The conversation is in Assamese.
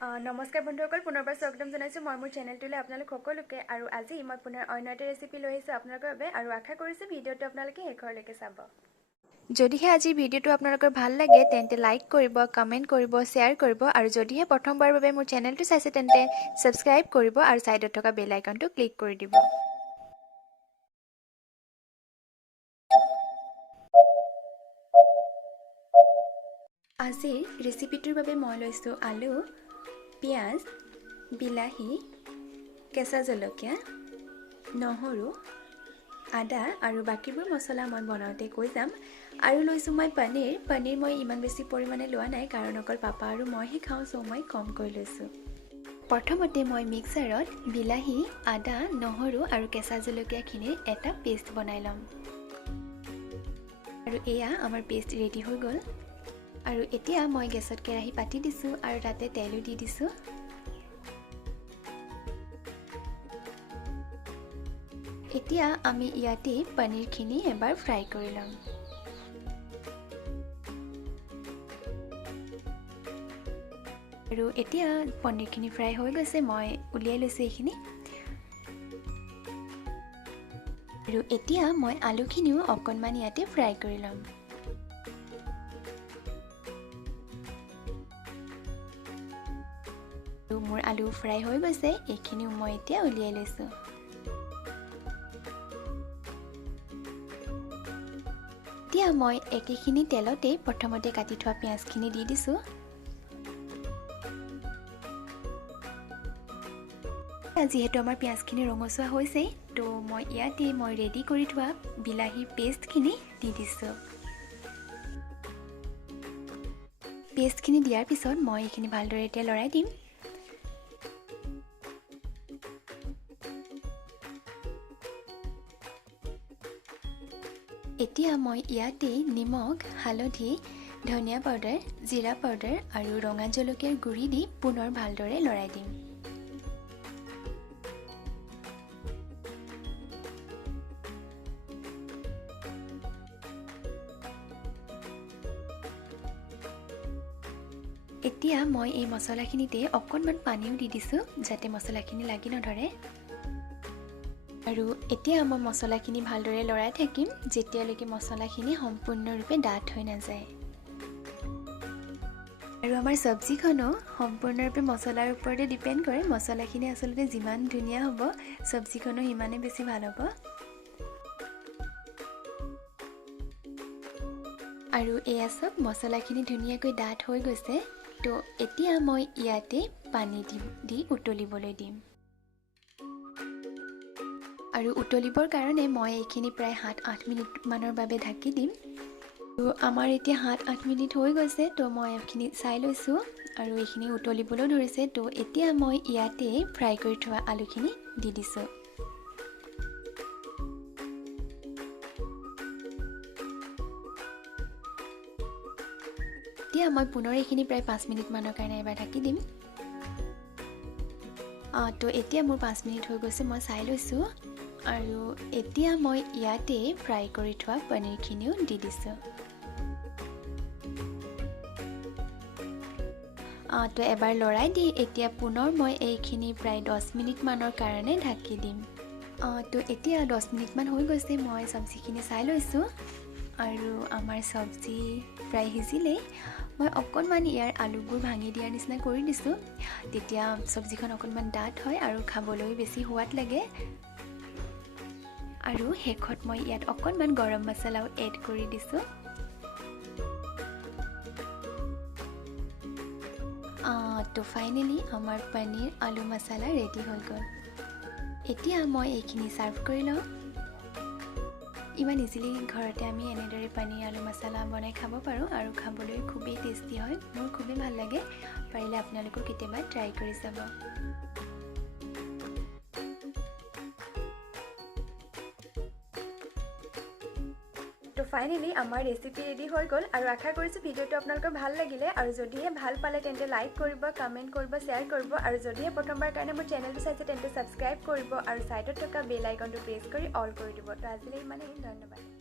নমস্কাৰ বন্ধুসকল, পুনৰবাৰ স্বাগতম জনাইছোঁ মই মোৰ চেনেলটোলৈ আপোনালোক সকলোকে। আৰু আজি মই পুনৰ অন্য এটা ৰেচিপি লৈ আহিছোঁ আপোনালোকৰ বাবে, আৰু আশা কৰিছোঁ ভিডিঅ'টো আপোনালোকে শেষৰলৈকে চাব। যদিহে আজিৰ ভিডিঅ'টো আপোনালোকৰ ভাল লাগে তেন্তে লাইক কৰিব, কমেণ্ট কৰিব, শ্বেয়াৰ কৰিব, আৰু যদিহে প্ৰথমবাৰৰ বাবে মোৰ চেনেলটো চাইছে তেন্তে ছাবস্ক্ৰাইব কৰিব আৰু ছাইডত থকা বেল আইকনটো ক্লিক কৰি দিব। আজিৰ ৰেচিপিটোৰ বাবে মই লৈছোঁ আলু, পিঁয়াজ, বিলাহী, কেঁচা জলকীয়া, নহৰু, আদা আৰু বাকীবোৰ মছলা মই বনাওঁতে কৈ যাম। আৰু লৈছোঁ মই পনীৰ মই ইমান বেছি পৰিমাণে লোৱা নাই, কাৰণ অকল পাপা আৰু মইহে খাওঁ, চ' মই কমকৈ লৈছোঁ। প্ৰথমতে মই মিক্সাৰত বিলাহী, আদা, নহৰু আৰু কেঁচা জলকীয়াখিনিৰ এটা পেষ্ট বনাই ল'ম। আৰু এয়া আমাৰ পেষ্ট ৰেডি হৈ গ'ল। আৰু এতিয়া মই গেছত কেৰাহী পাতি দিছোঁ আৰু তাতে তেলো দি দিছোঁ। এতিয়া আমি ইয়াতে পনীৰখিনি এবাৰ ফ্ৰাই কৰি ল'ম। আৰু এতিয়া পনীৰখিনি ফ্ৰাই হৈ গৈছে, মই উলিয়াই লৈছোঁ এইখিনি। আৰু এতিয়া মই আলুখিনিও অকণমান ইয়াতে ফ্ৰাই কৰি ল'ম। আৰু মোৰ আলু ফ্ৰাই হৈ গৈছে, এইখিনিও মই এতিয়া উলিয়াই লৈছোঁ। এতিয়া মই একেখিনি তেলতে প্ৰথমতে কাটি থোৱা পিঁয়াজখিনি দি দিছোঁ। যিহেতু আমাৰ পিঁয়াজখিনি ৰঙচুৱা হৈছে, তো মই ইয়াতে ৰেডি কৰি থোৱা বিলাহীৰ পেষ্টখিনি দি দিছোঁ। পেষ্টখিনি দিয়াৰ পিছত মই এইখিনি ভালদৰে এতিয়া লৰাই দিম। এতিয়া মই ইয়াতে নিমখ, হালধি, ধনিয়া পাউডাৰ, জিৰা পাউডাৰ আৰু ৰঙা জলকীয়াৰ গুড়ি দি পুনৰ ভালদৰে লৰাই দিম। এতিয়া মই এই মছলাখিনিতে অকণমান পানীও দি দিছোঁ, যাতে মছলাখিনি লাগি নধৰে। আৰু এতিয়া মই মছলাখিনি ভালদৰে লৰাই থাকিম যেতিয়ালৈকে মছলাখিনি সম্পূৰ্ণৰূপে ডাঠ হৈ নাযায়। আৰু আমাৰ চব্জিখনো সম্পূৰ্ণৰূপে মছলাৰ ওপৰতে ডিপেণ্ড কৰে। মছলাখিনি আচলতে যিমান ধুনীয়া হ'ব, চব্জিখনো সিমানে বেছি ভাল হ'ব। আৰু এয়া চব মছলাখিনি ধুনীয়াকৈ ডাঠ হৈ গৈছে, তো এতিয়া মই ইয়াতে পানী দি উতলিবলৈ দিম। আৰু উতলিবৰ কাৰণে মই এইখিনি প্ৰায় 7-8 মিনিটমানৰ বাবে ঢাকি দিম। তো আমাৰ এতিয়া 7-8 মিনিট হৈ গৈছে, তো মই এইখিনি চাই লৈছোঁ আৰু এইখিনি উতলিবলৈ ধৰিছে। তো এতিয়া মই ইয়াতে ফ্ৰাই কৰি থোৱা আলুখিনি দি দিছোঁ। এতিয়া মই পুনৰ এইখিনি প্ৰায় 5 মিনিটমানৰ কাৰণে এবাৰ ঢাকি দিম। তো এতিয়া মোৰ 5 মিনিট হৈ গৈছে, মই চাই লৈছোঁ। আৰু এতিয়া মই ইয়াতে ফ্ৰাই কৰি থোৱা পনীৰখিনিও দি দিছোঁ। তো এবাৰ লৰাই দি এতিয়া পুনৰ মই এইখিনি প্ৰায় 10 মিনিটমানৰ কাৰণে ঢাকি দিম। তো এতিয়া 10 মিনিটমান হৈ গৈছে, মই চব্জিখিনি চাই লৈছোঁ। আৰু আমাৰ চব্জি প্ৰায় সিজিলেই। মই অকণমান ইয়াৰ আলুবোৰ ভাঙি দিয়াৰ নিচিনা কৰি দিছোঁ, তেতিয়া চব্জিখন অকণমান ডাঠ হয় আৰু খাবলৈও বেছি সোৱাদ লাগে। আৰু শেষত মই ইয়াত অকণমান গৰম মছলাও এড কৰি দিছোঁ। তো ফাইনেলি আমাৰ পনীৰ আলু মছলা ৰেডি হৈ গ'ল। এতিয়া মই এইখিনি ছাৰ্ভ কৰি লওঁ। ইমান ইজিলি ঘৰতে আমি এনেদৰে পনীৰ আলু মছলা বনাই খাব পাৰোঁ, আৰু খাবলৈ খুবেই টেষ্টি হয়। মোৰ খুবেই ভাল লাগে, পাৰিলে আপোনালোকেও কেতিয়াবা ট্ৰাই কৰি চাব। তো ফাইনেলি আমাৰ ৰেচিপি ৰেডি হৈ গ'ল, আৰু আশা কৰিছোঁ ভিডিঅ'টো আপোনালোকৰ ভাল লাগিলে। আৰু যদিহে ভাল পালে তেন্তে লাইক কৰিব, কমেণ্ট কৰিব, শ্বেয়াৰ কৰিব, আৰু যদিহে প্ৰথমবাৰ কাৰণে মোৰ চেনেলটো চাইছে তেন্তে ছাবস্ক্ৰাইব কৰিব আৰু ছাইডত থকা বেল আইকনটো প্ৰেছ কৰি অল কৰি দিব। তো আজিলৈ ইমানেই, ধন্যবাদ।